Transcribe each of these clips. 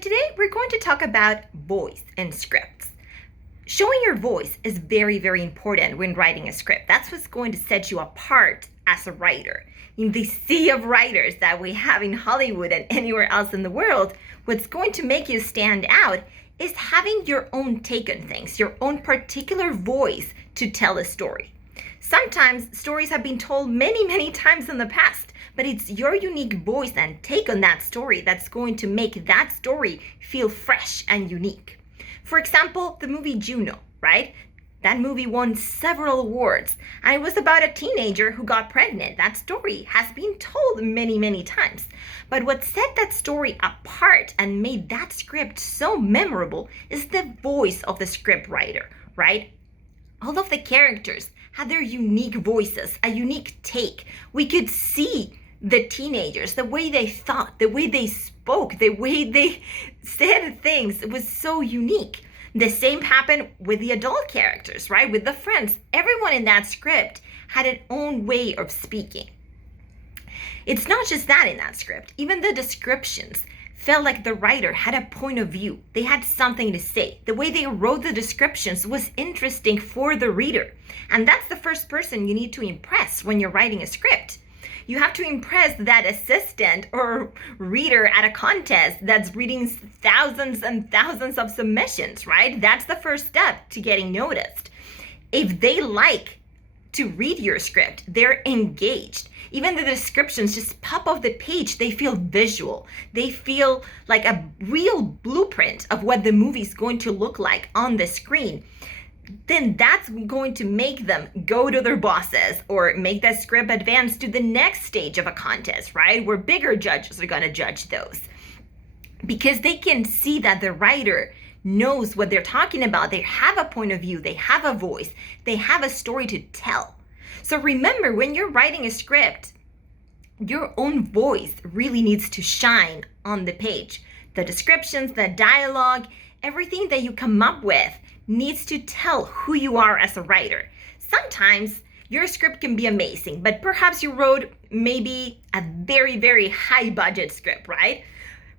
today we're going to talk about voice and scripts. Showing your voice is very, very important when writing a script. That's what's going to set you apart as a writer. In the sea of writers that we have in Hollywood and anywhere else in the world, what's going to make you stand out is having your own take on things, your own particular voice to tell a story. Sometimes stories have been told many, many times in the past, but it's your unique voice and take on that story that's going to make that story feel fresh and unique. For example, the movie Juno, right? That movie won several awards, and it was about a teenager who got pregnant. That story has been told many, many times. But what set that story apart and made that script so memorable is the voice of the script writer, right? All of the characters had their unique voices, a unique take. We could see the teenagers, the way they thought, the way they spoke, the way they said things. It was so unique. The same happened with the adult characters, right? With the friends. Everyone in that script had an own way of speaking. It's not just that in that script. Even the descriptions felt like the writer had a point of view. They had something to say. The way they wrote the descriptions was interesting for the reader. And that's the first person you need to impress when you're writing a script. You have to impress that assistant or reader at a contest that's reading thousands and thousands of submissions, right? That's the first step to getting noticed. If they like to read your script, they're engaged. Even the descriptions just pop off the page. They feel visual. They feel like a real blueprint of what the movie's going to look like on the screen. Then that's going to make them go to their bosses or make that script advance to the next stage of a contest, right? Where bigger judges are going to judge those. Because they can see that the writer knows what they're talking about. They have a point of view. They have a voice. They have a story to tell. So remember, when you're writing a script, your own voice really needs to shine on the page. The descriptions, the dialogue, everything that you come up with needs to tell who you are as a writer. Sometimes your script can be amazing, but perhaps you wrote maybe a very, very high budget script, right?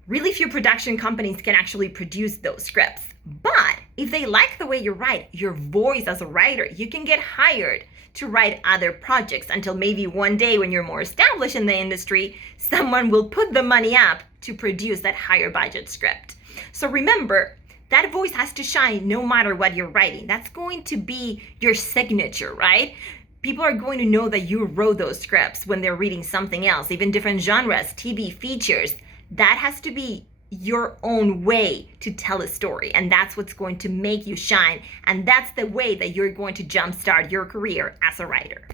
Really few production companies can actually produce those scripts. But if they like the way you write, your voice as a writer, you can get hired to write other projects until maybe one day when you're more established in the industry, someone will put the money up to produce that higher budget script. So remember, that voice has to shine no matter what you're writing. That's going to be your signature, right? People are going to know that you wrote those scripts when they're reading something else, even different genres, TV features. That has to be your own way to tell a story. And that's what's going to make you shine. And that's the way that you're going to jumpstart your career as a writer.